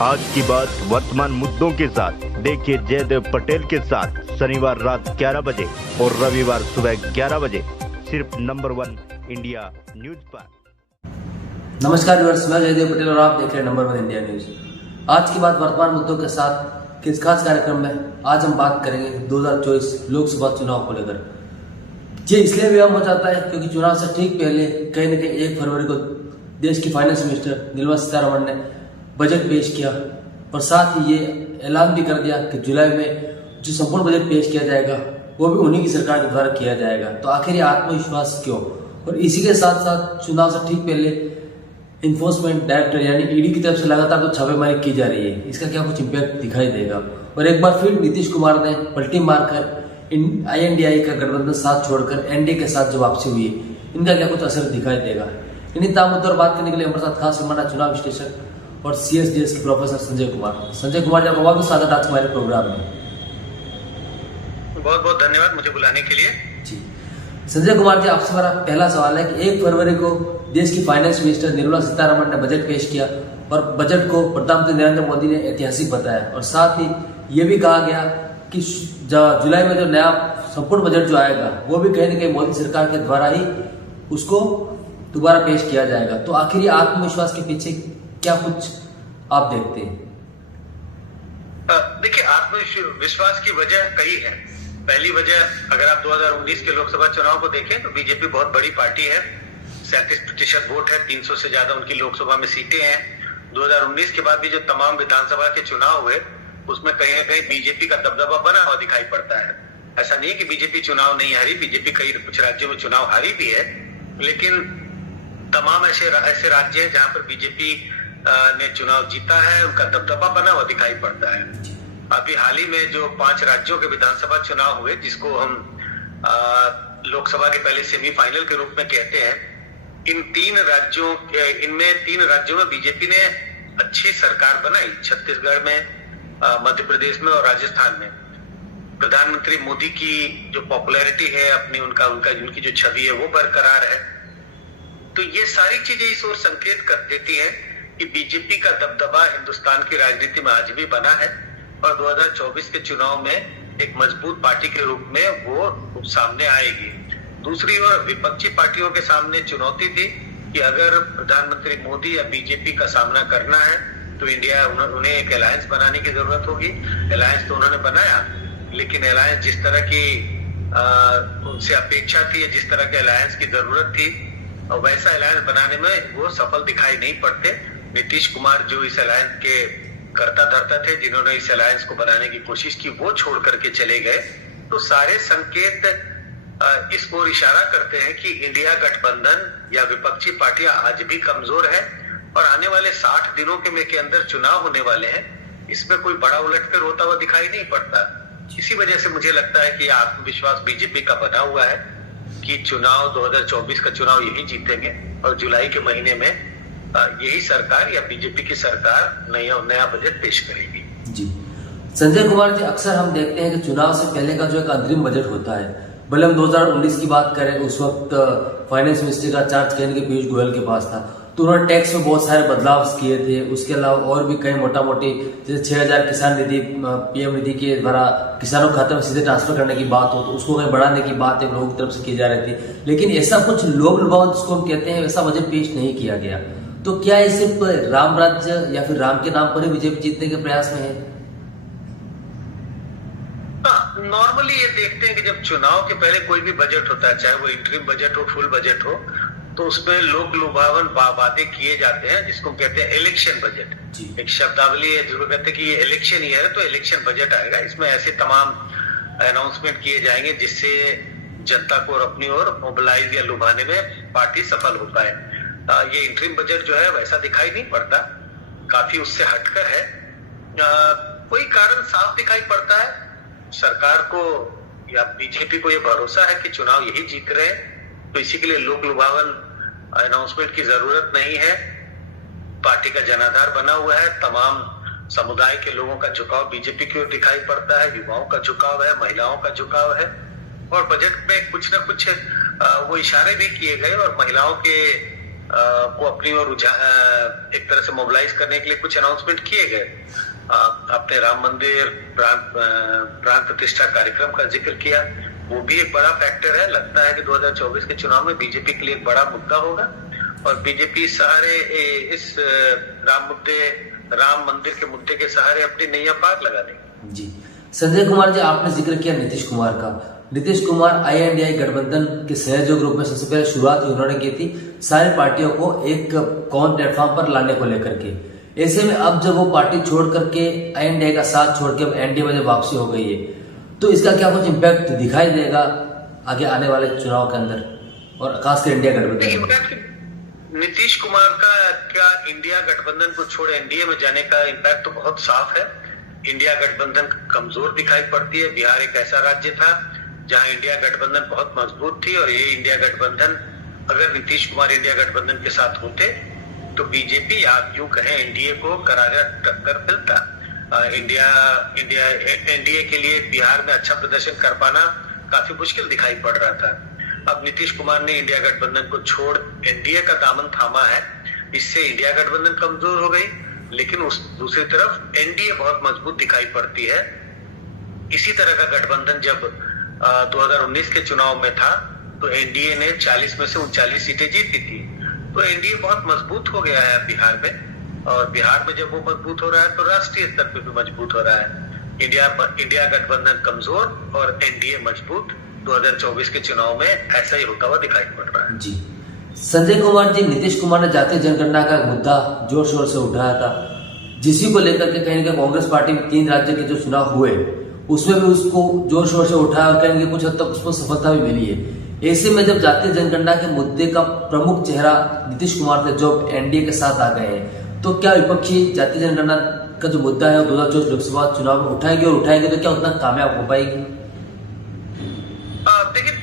आज की बात वर्तमान मुद्दों के साथ देखिए जयदेव पटेल के साथ शनिवार रात 11 बजे और रविवार सुबह 11 बजे सिर्फ नंबर 1 इंडिया न्यूज पर। नमस्कार व्यूअर्स, मैं जयदेव पटेल और आप देख रहे हैं नंबर 1 इंडिया न्यूज। आज की बात वर्तमान मुद्दों के साथ किस खास कार्यक्रम में आज हम बात करेंगे 2024 लोकसभा चुनाव को लेकर। ये इसलिए विलंब हो जाता है क्योंकि चुनाव से ठीक पहले कहीं न कहीं 1 फरवरी को देश की फाइनेंस मिनिस्टर निर्मला सीतारमण ने बजट पेश किया और साथ ही ये ऐलान भी कर दिया कि जुलाई में जो संपूर्ण बजट पेश किया जाएगा वो भी उन्हीं की सरकार के द्वारा किया जाएगा। तो आखिर ये आत्मविश्वास क्यों? और इसी के साथ साथ चुनाव से ठीक पहले इन्फोर्समेंट डायरेक्टर यानी ईडी की तरफ से लगातार तो छापेमारी की जा रही है, इसका क्या कुछ इम्पैक्ट दिखाई देगा? और एक बार फिर नीतीश कुमार ने पलटी मारकर INDI का गठबंधन साथ छोड़कर NDA के साथ जो वापसी हुई है, इनका क्या कुछ असर दिखाई देगा? इन्हीं तमाम मुद्दों पर बात करने के लिए हमारे साथ खास मेहमान चुनाव विश्लेषक और CSDS के प्रोफेसर संजय कुमार जी, आपका बहुत स्वागत आज हमारे प्रोग्राम में। बहुत बहुत धन्यवाद मुझे बुलाने के लिए। जी संजय कुमार जी, आपसे मेरा पहला सवाल है कि 1 फरवरी को देश की फाइनेंस मिनिस्टर निर्मला सीतारमण ने बजट पेश किया और बजट को प्रधानमंत्री नरेंद्र मोदी ने ऐतिहासिक बताया और साथ ही ये भी कहा गया कि जुलाई में जो नया संपूर्ण बजट जो आएगा वो भी कहीं न कहीं मोदी सरकार के द्वारा ही उसको दोबारा पेश किया जाएगा। तो आखिर ये आत्मविश्वास के पीछे क्या कुछ आप देखते हैं? देखिए, आत्मविश्वास की वजह कई है। पहली वजह, अगर आप 2019 के लोकसभा चुनाव को देखें तो बीजेपी बहुत बड़ी पार्टी है, 37% वोट है, 300 से ज्यादा उनकी लोकसभा में सीटें हैं। 2019 के बाद भी जो तमाम विधानसभा के चुनाव हुए उसमें कहीं ना कहीं बीजेपी का दबदबा बना हुआ दिखाई पड़ता है। ऐसा नहीं है कि बीजेपी चुनाव नहीं हारी, बीजेपी कई कुछ राज्यों में चुनाव हारी भी है, लेकिन तमाम ऐसे राज्य हैं जहां पर बीजेपी ने चुनाव जीता है, उनका दबदबा बना हुआ दिखाई पड़ता है। अभी हाल ही में जो 5 राज्यों के विधानसभा चुनाव हुए, जिसको हम लोकसभा के पहले सेमीफाइनल के रूप में कहते हैं, इनमें 3 राज्यों में बीजेपी ने अच्छी सरकार बनाई। छत्तीसगढ़ में, मध्य प्रदेश में और राजस्थान में प्रधानमंत्री मोदी की जो पॉपुलैरिटी है उनकी जो छवि है वो बरकरार है। तो ये सारी चीजें इस ओर संकेत कर देती हैं कि बीजेपी का दबदबा हिंदुस्तान की राजनीति में आज भी बना है और 2024 के चुनाव में एक मजबूत पार्टी के रूप में वो सामने आएगी। दूसरी ओर विपक्षी पार्टियों के सामने चुनौती थी कि अगर प्रधानमंत्री मोदी या बीजेपी का सामना करना है तो उन्हें एक अलायंस बनाने की जरूरत होगी। अलायंस तो उन्होंने बनाया, लेकिन अलायंस जिस तरह की उनसे अपेक्षा थी, जिस तरह के अलायंस की जरूरत थी, और वैसा अलायंस बनाने में वो सफल दिखाई नहीं पड़ते। नीतीश कुमार जो इस अलायंस के कर्ता धर्ता थे, जिन्होंने इस अलायंस को बनाने की कोशिश की, वो छोड़ करके चले गए। तो सारे संकेत इस ओर इशारा करते हैं कि इंडिया गठबंधन या विपक्षी पार्टियां आज भी कमजोर है और आने वाले 60 दिनों के अंदर चुनाव होने वाले हैं। इसमें कोई बड़ा उलटफेर होता हुआ दिखाई नहीं पड़ता। इसी वजह से मुझे लगता है कि आत्मविश्वास बीजेपी का बना हुआ है कि चुनाव 2024 का चुनाव यही जीतेंगे और जुलाई के महीने में यही सरकार या बीजेपी की सरकार नया बजट पेश करेगी। जी संजय कुमार जी, अक्सर हम देखते हैं कि चुनाव से पहले का जो एक अंतरिम बजट होता है, भले हम 2019 की बात करें, उस वक्त फाइनेंस मिनिस्टर का चार्ज कहने के पीयूष गोयल के पास था, तो उन्होंने टैक्स में बहुत सारे बदलाव किए थे। उसके अलावा और भी कई मोटा मोटी जैसे 6000 किसान निधि PM निधि के द्वारा किसानों के खाते में सीधे ट्रांसफर करने की बात हो तो उसको कहीं बढ़ाने की बात एक लोगों की तरफ से की जा रही थी, लेकिन ऐसा कुछ लोभ लुभावन जिसको हम कहते हैं वैसा बजट पेश नहीं किया गया। तो क्या ये सिर्फ राम राज्य या फिर राम के नाम पर ही बीजेपी जीतने के प्रयास में है? नॉर्मली ये देखते हैं कि जब चुनाव के पहले कोई भी बजट होता है, चाहे वो इंटरिम बजट हो, फुल बजट हो, तो उसमें लोक लुभावन बातें किए जाते हैं, जिसको कहते हैं इलेक्शन बजट। एक शब्दावली है जिसको कहते हैं कि ये इलेक्शन ईयर है तो इलेक्शन बजट आएगा। इसमें ऐसे तमाम अनाउंसमेंट किए जाएंगे जिससे जनता को अपनी ओर मोबिलाइज या लुभाने में पार्टी सफल हो पाए। ये इंटरिम बजट जो है वैसा दिखाई नहीं पड़ता, काफी उससे हटकर है। कोई कारण साफ दिखाई पड़ता है, सरकार को या बीजेपी को ये भरोसा है कि चुनाव यही जीत रहे हैं, तो इसी के लिए लोक लुभावन अनाउंसमेंट की जरूरत नहीं है। पार्टी का जनाधार बना हुआ है, तमाम समुदाय के लोगों का झुकाव बीजेपी की ओर दिखाई पड़ता है, युवाओं का झुकाव है, महिलाओं का झुकाव है, और बजट में कुछ न कुछ वो इशारे भी किए गए और महिलाओं के को अपनी ओर एक तरह से मोबिलाइज करने के लिए कुछ अनाउंसमेंट किए गए। आपने राम मंदिर प्राण प्रतिष्ठा कार्यक्रम का जिक्र किया, वो भी एक बड़ा फैक्टर है। लगता है कि 2024 के चुनाव में बीजेपी के लिए एक बड़ा मुद्दा होगा और बीजेपी सहारे इस राम मंदिर के मुद्दे के सहारे अपनी नैया पार लगा देगी। जी संजय कुमार जी, आपने जिक्र किया नीतीश कुमार का। नीतीश कुमार INDI गठबंधन के सहयोगी ग्रुप में सबसे पहले शुरुआत उन्होंने की थी सारी पार्टियों को एक कॉमन प्लेटफॉर्म पर लाने को लेकर के। ऐसे में अब जब वो पार्टी छोड़ करके INDI का साथ छोड़ के अब NDA में जब वापसी हो गई है, तो इसका क्या कुछ इम्पैक्ट दिखाई देगा आगे आने वाले चुनाव के अंदर और खासकर इंडिया गठबंधन? नीतीश कुमार का क्या इंडिया गठबंधन को छोड़ NDA में जाने का इम्पैक्ट तो बहुत साफ है। इंडिया गठबंधन कमजोर दिखाई पड़ती है। बिहार एक ऐसा राज्य था जहां इंडिया गठबंधन बहुत मजबूत थी और ये इंडिया गठबंधन, अगर नीतीश कुमार इंडिया गठबंधन के साथ होते तो बीजेपी, आप यूं कहें, NDA को करारा टक्कर मिलता। NDA के लिए बिहार में अच्छा प्रदर्शन कर पाना काफी मुश्किल दिखाई पड़ रहा था। अब नीतीश कुमार ने इंडिया गठबंधन को छोड़ NDA का दामन थामा है, इससे इंडिया गठबंधन कमजोर हो गई, लेकिन उस दूसरी तरफ NDA बहुत मजबूत दिखाई पड़ती है। इसी तरह का गठबंधन जब 2019 के चुनाव में था तो NDA ने 40 में से 39 सीटें जीती थी। तो NDA बहुत मजबूत हो गया है बिहार में, और बिहार में जब वो मजबूत हो रहा है तो राष्ट्रीय स्तर पर भी मजबूत हो रहा है। इंडिया गठबंधन कमजोर और NDA मजबूत। 2024 के चुनाव में ऐसा ही होता हुआ दिखाई पड़ रहा है। जी संजय कुमार जी, नीतीश कुमार ने जातीय जनगणना का मुद्दा जोर शोर से उठाया था, जिसी को लेकर के कहीं ना कहीं कांग्रेस पार्टी में 3 राज्य के जो चुनाव हुए उसमें भी उसको जोर शोर से उठाया और कहेंगे कुछ हद तक उसको सफलता भी मिली है। ऐसे में जब जातीय जनगणना के मुद्दे का प्रमुख चेहरा नीतीश कुमार थे जो NDA के साथ आ गए हैं, तो क्या विपक्षी जातीय जनगणना का जो मुद्दा है 2024 लोकसभा चुनाव में उठाएगी, और उठाएंगे तो क्या उतना कामयाब हो पाएगी? देखिए,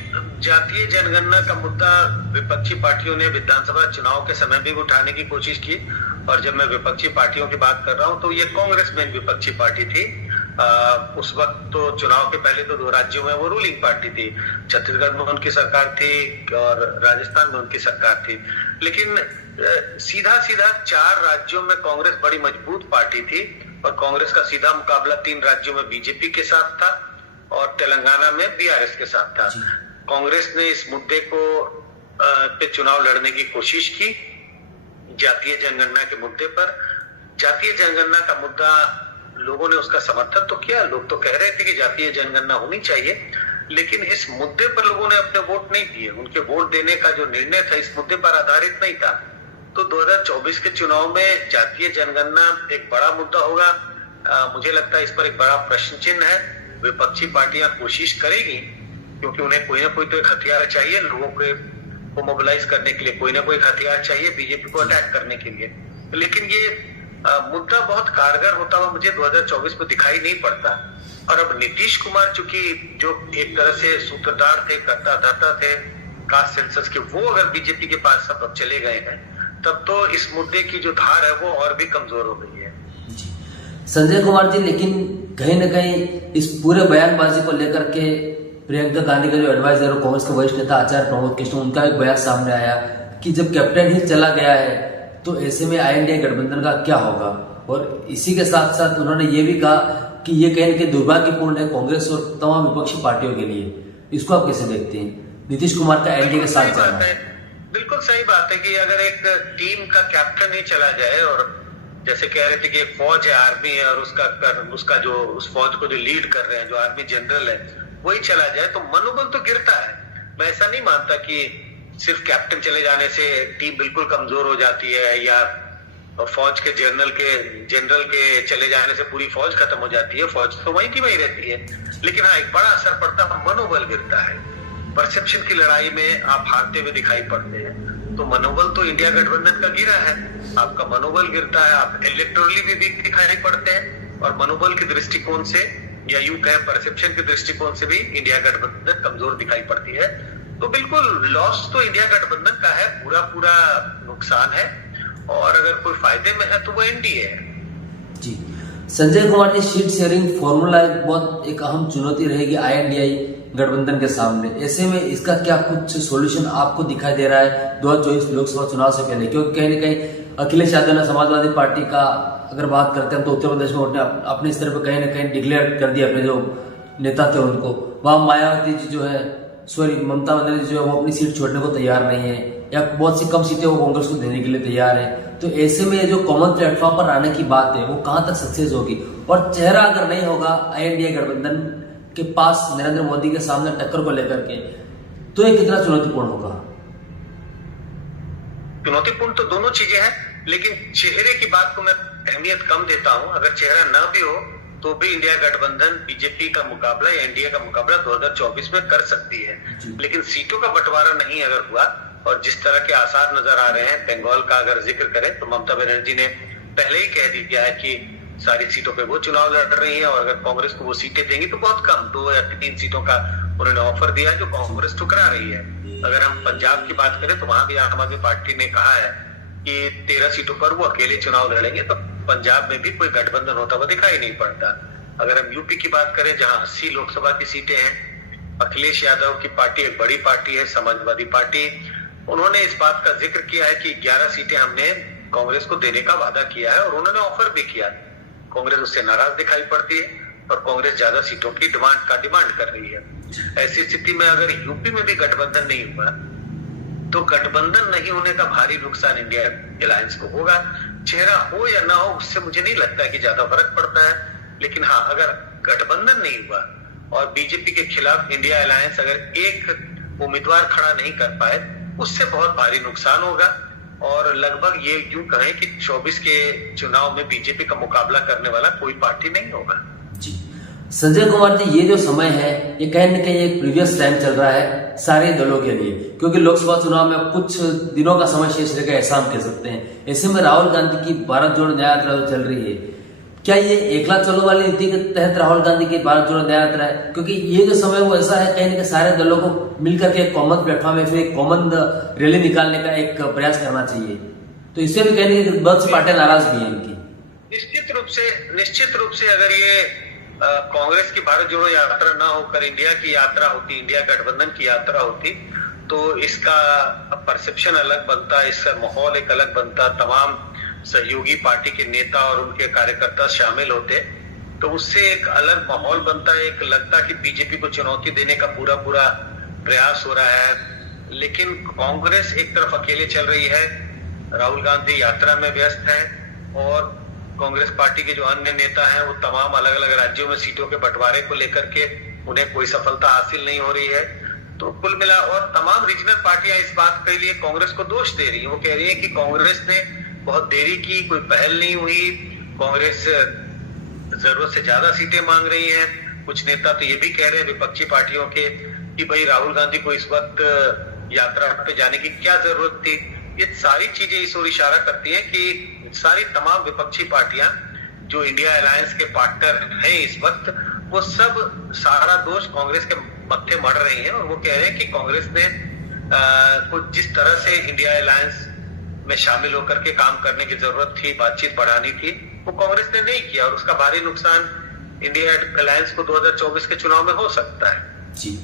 जातीय जनगणना का मुद्दा विपक्षी पार्टियों ने विधानसभा चुनाव के समय भी उठाने की कोशिश की, और जब मैं विपक्षी पार्टियों की बात कर रहा हूं तो ये कांग्रेस में विपक्षी पार्टी थी। उस वक्त तो चुनाव के पहले तो 2 राज्यों में वो रूलिंग पार्टी थी, छत्तीसगढ़ में उनकी सरकार थी और राजस्थान में उनकी सरकार थी। लेकिन सीधा 4 राज्यों में कांग्रेस बड़ी मजबूत पार्टी थी और कांग्रेस का सीधा मुकाबला 3 राज्यों में बीजेपी के साथ था और तेलंगाना में BRS के साथ था। कांग्रेस ने इस मुद्दे को पे चुनाव लड़ने की कोशिश की जातीय जनगणना के मुद्दे पर। जातीय जनगणना का मुद्दा, लोगों ने उसका समर्थन तो किया, लोग तो कह रहे थे कि जातीय जनगणना होनी चाहिए, लेकिन इस मुद्दे पर लोगों ने अपने वोट नहीं दिए। उनके वोट देने का जो निर्णय था इस मुद्दे पर आधारित नहीं था। तो 2024 के चुनाव में जातीय जनगणना एक बड़ा मुद्दा होगा। मुझे लगता है इस पर एक बड़ा प्रश्न चिन्ह है। विपक्षी पार्टियां कोशिश करेगी, क्योंकि उन्हें कोई ना कोई तो एक हथियार चाहिए, लोगों को मोबिलाइज करने के लिए कोई ना कोई हथियार चाहिए बीजेपी को अटैक करने के लिए। लेकिन ये मुद्दा बहुत कारगर होता हुआ मुझे 2024 में दिखाई नहीं पड़ता। और अब नीतीश कुमार चूंकि जो एक तरह से सूत्रधार थे, कर्ता धर्ता थे कास्ट सेंसस के, वो अगर बीजेपी के पास सब चले गए हैं, तब तो इस मुद्दे की जो धार है वो और भी कमजोर हो गई है। संजय कुमार जी, लेकिन कहीं न कहीं इस पूरे बयानबाजी को लेकर के प्रियंका गांधी का जो एडवाइजर और कांग्रेस के वरिष्ठ नेता आचार्य प्रमोद कृष्ण, उनका एक बयान सामने आया कि जब कैप्टन हिल चला गया है तो ऐसे में INDA गठबंधन का क्या होगा। और इसी के साथ साथ उन्होंने ये भी कहा कि ये कहीं न कहीं दुर्भाग्यपूर्ण है कांग्रेस और तमाम विपक्षी पार्टियों के लिए। इसको आप कैसे देखते हैं, नीतीश कुमार का NDA के साथ जाना? बिल्कुल सही बात है कि अगर एक टीम का कैप्टन ही चला जाए, और जैसे कह रहे थे कि एक फौज है, आर्मी है, और उसका जो उस फौज को जो लीड कर रहे हैं, जो आर्मी जनरल है, वही चला जाए तो मनोबल तो गिरता है। मैं ऐसा नहीं मानता कि सिर्फ कैप्टन चले जाने से टीम बिल्कुल कमजोर हो जाती है, या फौज के जनरल के चले जाने से पूरी फौज खत्म हो जाती है। फौज तो वहीं की वहीं रहती है, लेकिन हाँ, एक बड़ा असर पड़ता है, मनोबल गिरता है। परसेप्शन की लड़ाई में आप हारते हुए दिखाई पड़ते हैं, तो मनोबल तो इंडिया गठबंधन का गिरा है। आपका मनोबल गिरता है, आप इलेक्टोरली भी वीक दिखाई पड़ते हैं, और मनोबल के दृष्टिकोण से या यूं कहें परसेप्शन के दृष्टिकोण से भी इंडिया गठबंधन कमजोर दिखाई पड़ती है। तो बिल्कुल लॉस तो इंडिया गठबंधन का है, पूरा नुकसान है, और अगर कोई फायदे में है तो वो NDA है। जी Sanjay Kumar ji, seat sharing formula एक बहुत एक अहम चुनौती रहेगी INDI गठबंधन के सामने। ऐसे में इसका क्या कुछ सॉल्यूशन आपको दिखाई दे रहा है 2024 लोकसभा चुनाव से पहले? क्योंकि कहीं ना कहीं अखिलेश यादव ने समाजवादी पार्टी का अगर बात करते हैं तो उत्तर प्रदेश में उन्होंने अपने स्तर पर कहीं ना कहीं डिक्लेयर कर दिया अपने जो नेता थे उनको। वहां मायावती जी जो है, ममता बनर्जी जो है वो अपनी सीट छोड़ने को तैयार नहीं है, या बहुत सी कम सीटें वो कांग्रेस को देने के लिए तैयार है। तो ऐसे में जो कॉमन प्लेटफॉर्म पर आने की बात है वो कहां तक सक्सेस होगी? और चेहरा अगर नहीं होगा INDA गठबंधन के पास नरेंद्र मोदी के सामने टक्कर को लेकर के, तो ये कितना चुनौतीपूर्ण होगा? चुनौतीपूर्ण तो दोनों चीजें हैं, लेकिन चेहरे की बात को मैं अहमियत कम देता हूं। अगर चेहरा न भी हो तो भी इंडिया गठबंधन बीजेपी का मुकाबला या एनडीए का मुकाबला 2024 में कर सकती है। लेकिन सीटों का बंटवारा नहीं अगर हुआ, और जिस तरह के आसार नजर आ रहे हैं, बंगाल का अगर जिक्र करें तो ममता बनर्जी ने पहले ही कह दिया है कि सारी सीटों पे वो चुनाव लड़ रही है, और अगर कांग्रेस को वो सीटें देंगी तो बहुत कम 2 या 3 सीटों का उन्होंने ऑफर दिया है जो कांग्रेस ठुकरा रही है। अगर हम पंजाब की बात करें तो वहां भी आम आदमी पार्टी ने कहा है कि 13 सीटों पर वो अकेले चुनाव लड़ेंगे, तो पंजाब में भी कोई गठबंधन होता हुआ दिखाई नहीं पड़ता। अगर हम यूपी की बात करें जहां 80 लोकसभा की सीटें हैं, अखिलेश यादव की पार्टी एक बड़ी पार्टी है, समाजवादी पार्टी, उन्होंने इस बात का जिक्र किया है कि 11 सीटें हमने कांग्रेस को देने का वादा किया है, और उन्होंने ऑफर भी किया। कांग्रेस उससे नाराज दिखाई पड़ती है और कांग्रेस ज्यादा सीटों की डिमांड कर रही है। ऐसी स्थिति में अगर यूपी में भी गठबंधन नहीं हुआ तो गठबंधन नहीं होने का भारी नुकसान इंडिया अलायंस को होगा। चेहरा हो या ना हो उससे मुझे नहीं लगता कि ज्यादा फर्क पड़ता है, लेकिन हाँ, अगर गठबंधन नहीं हुआ और बीजेपी के खिलाफ इंडिया अलायंस अगर एक उम्मीदवार खड़ा नहीं कर पाए, उससे बहुत भारी नुकसान होगा। और लगभग ये यूं कहें कि 24 के चुनाव में बीजेपी का मुकाबला करने वाला कोई पार्टी नहीं होगा। जी संजय कुमार जी, ये जो समय है ये कहीं न कहीं एक प्रीवियस टाइम चल रहा है सारे दलों के लिए, क्योंकि लोकसभा चुनाव में कुछ दिनों का समय शेष रहेगा, ऐसा हम कह सकते हैं। ऐसे में राहुल गांधी की भारत जोड़ो न्याय यात्रा जो चल रही है, क्या ये एकला चलो वाली नीति के तहत राहुल गांधी की भारत जोड़ो न्याय यात्रा है? क्योंकि ये जो समय वो ऐसा है कहीं ना कहीं सारे दलों को मिलकर के एक कॉमन प्लेटफॉर्म है, फिर एक कॉमन रैली निकालने का एक प्रयास करना चाहिए, तो इससे भी कहीं ना कहीं बहुत सी पार्टियां नाराज भी है इनकी। निश्चित रूप से अगर ये कांग्रेस की भारत जोड़ो यात्रा ना होकर इंडिया की यात्रा होती, इंडिया गठबंधन की यात्रा होती, तो इसका परसेप्शन अलग बनता, इसका माहौल एक अलग बनता, तमाम सहयोगी पार्टी के नेता और उनके कार्यकर्ता शामिल होते, तो उससे एक अलग माहौल बनता है। एक लगता कि बीजेपी को चुनौती देने का पूरा प्रयास हो रहा है। लेकिन कांग्रेस एक तरफ अकेले चल रही है, राहुल गांधी यात्रा में व्यस्त है, और कांग्रेस पार्टी के जो अन्य नेता हैं वो तमाम अलग अलग राज्यों में सीटों के बंटवारे को लेकर के उन्हें कोई सफलता हासिल नहीं हो रही है। तो कुल मिला, और तमाम रीजनल पार्टियां इस बात के लिए कांग्रेस को दोष दे रही है। वो कह रही है कि कांग्रेस ने बहुत देरी की, कोई पहल नहीं हुई, कांग्रेस जरूरत से ज्यादा सीटें मांग रही है। कुछ नेता तो ये भी कह रहे हैं विपक्षी पार्टियों के कि भाई राहुल गांधी को इस वक्त यात्रा पे जाने की क्या जरूरत थी। ये सारी चीजें इस ओर इशारा करती हैं कि सारी तमाम विपक्षी पार्टियां जो इंडिया अलायंस के पार्टनर हैं इस वक्त, वो सब सारा दोष कांग्रेस के मत्थे मढ़ रही हैं, और वो कह रहे हैं कि कांग्रेस ने कुछ जिस तरह से इंडिया अलायंस में शामिल होकर के काम करने की जरूरत थी, बातचीत बढ़ानी थी, वो कांग्रेस ने नहीं किया, और उसका भारी नुकसान इंडिया अलायंस को 2024 के चुनाव में हो सकता है। जी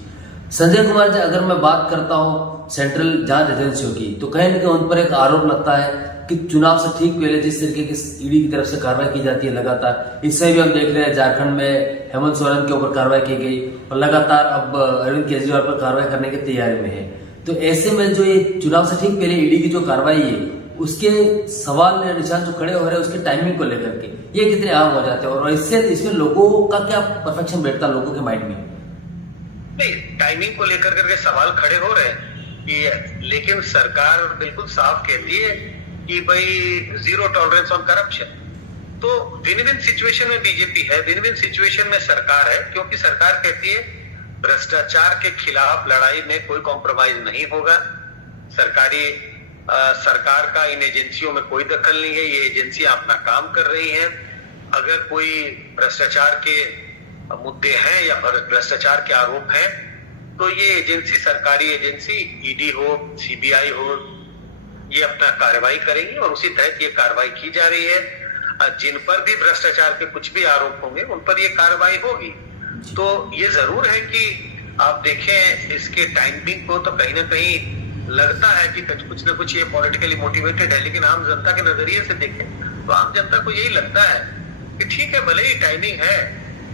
संजय कुमार जी, अगर मैं बात करता हूँ सेंट्रल जांच एजेंसियों की, तो कहीं ना कहीं उन पर एक आरोप लगता है कि चुनाव से ठीक पहले जिस तरीके की ईडी की तरफ से कार्रवाई की जाती है लगातार, इससे भी हम देख रहे हैं झारखंड में हेमंत सोरेन के ऊपर कार्रवाई की गई, और लगातार अब अरविंद केजरीवाल पर कार्रवाई करने की तैयारी में है। तो ऐसे में जो ये चुनाव से ठीक पहले ईडी की जो कार्रवाई है, उसके सवाल या निशान जो खड़े हो रहे हैं उसके टाइमिंग को लेकर के, ये कितने आम हो जाते हैं, और इसमें लोगों का क्या परफेक्शन बैठता है लोगों के माइंड में? नहीं, टाइमिंग को लेकर करके सवाल खड़े हो रहे हैं, लेकिन सरकार बिल्कुल साफ कहती है कि भाई जीरो टॉलरेंस ऑन करप्शन। तो विन विन सिचुएशन में बीजेपी है, विन विन सिचुएशन में सरकार है, क्योंकि सरकार कहती है भ्रष्टाचार के खिलाफ लड़ाई में कोई कॉम्प्रोमाइज नहीं होगा। सरकार का इन एजेंसियों में कोई दखल नहीं है, ये एजेंसियां अपना काम कर रही हैं। अगर कोई भ्रष्टाचार के मुद्दे हैं या भ्रष्टाचार के आरोप हैं, तो ये एजेंसी, सरकारी एजेंसी, ईडी हो, सीबीआई हो, ये अपना कार्रवाई करेंगी, और उसी तहत ये कार्रवाई की जा रही है। जिन पर भी भ्रष्टाचार के कुछ भी आरोप होंगे उन पर ये कार्रवाई होगी। तो ये जरूर है कि आप देखें इसके टाइमिंग को तो कहीं ना कहीं लगता है कि कुछ ना कुछ ये पॉलिटिकली मोटिवेटेड है, लेकिन आम जनता के नजरिए से देखें तो आम जनता को यही लगता है कि ठीक है, भले ही टाइमिंग है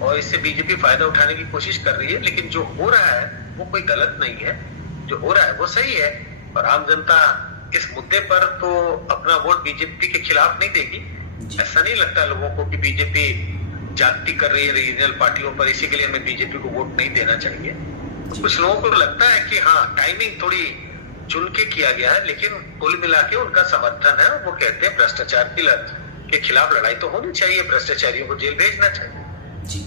और इससे बीजेपी फायदा उठाने की कोशिश कर रही है, लेकिन जो हो रहा है वो कोई गलत नहीं है, जो हो रहा है वो सही है। और आम जनता इस मुद्दे पर तो अपना वोट बीजेपी के खिलाफ नहीं देगी। ऐसा नहीं लगता लोगों को कि बीजेपी जाति कर रही है रीजनल पार्टियों पर, इसी के लिए हमें बीजेपी को वोट नहीं देना चाहिए। तो कुछ लोगों को लगता है कि हाँ, टाइमिंग थोड़ी चुन के किया गया है, लेकिन कुल मिला के उनका समर्थन है। वो कहते हैं भ्रष्टाचार के खिलाफ लड़ाई तो होनी चाहिए, भ्रष्टाचारियों को जेल भेजना चाहिए। जी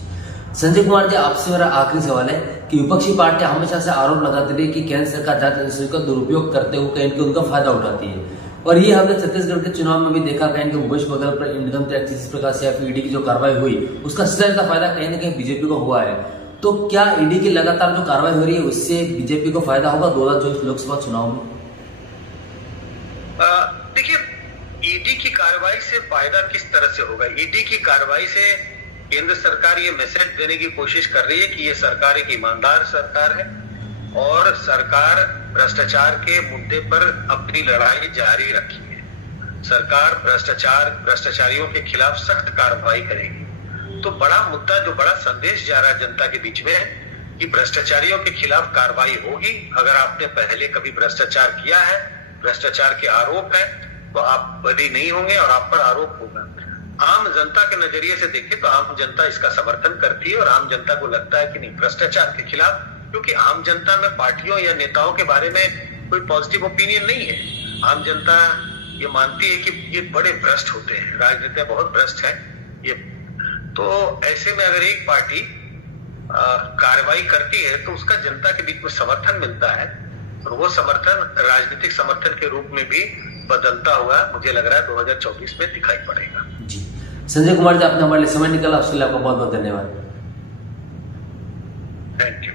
संजय कुमार जी, आपसे मेरा आखिरी सवाल है कि विपक्षी पार्टियां हमेशा से आरोप लगाती रही कि केंद्र सरकार जांच एजेंसी का दुरुपयोग करते हुए कहीं उनका फायदा उठाती है, और ये हमने छत्तीसगढ़ के चुनाव में भी देखा कहीं कि मुकेश बघेल पर इनकम टैक्स इस प्रकार से ईडी की जो कार्रवाई हुई उसका सीधा फायदा कहीं ना कहीं बीजेपी को हुआ है। तो क्या ईडी की लगातार जो कार्रवाई हो रही है उससे बीजेपी को फायदा होगा 2024 लोकसभा चुनाव में? देखिए, ईडी की कार्रवाई से फायदा किस तरह से होगा? ईडी की कार्रवाई से केंद्र सरकार ये मैसेज देने की कोशिश कर रही है कि ये सरकार एक ईमानदार सरकार है और सरकार भ्रष्टाचार के मुद्दे पर अपनी लड़ाई जारी रखी है। सरकार भ्रष्टाचारियों के खिलाफ सख्त कार्रवाई करेगी। तो बड़ा मुद्दा, जो बड़ा संदेश जा रहा है जनता के बीच में है कि भ्रष्टाचारियों के खिलाफ कार्रवाई होगी। अगर आपने पहले कभी भ्रष्टाचार किया है, भ्रष्टाचार के आरोप है, तो आप बरी नहीं होंगे और आप पर आरोप होगा। आम जनता के नजरिए से देखें तो आम जनता इसका समर्थन करती है और आम जनता को लगता है कि नहीं, भ्रष्टाचार के खिलाफ, क्योंकि आम जनता में पार्टियों या नेताओं के बारे में कोई पॉजिटिव ओपिनियन नहीं है। आम जनता ये मानती है कि ये बड़े भ्रष्ट होते हैं, राजनीति बहुत भ्रष्ट है ये। तो ऐसे में अगर एक पार्टी कार्रवाई करती है तो उसका जनता के बीच में समर्थन मिलता है, और वो समर्थन राजनीतिक समर्थन के रूप में भी बदलता हुआ मुझे लग रहा है 2024 में दिखाई पड़ेगा। जी संजय कुमार जी, आपने हमारे लिए समय निकाला, उसके लिए आपका बहुत बहुत धन्यवाद। Thank you.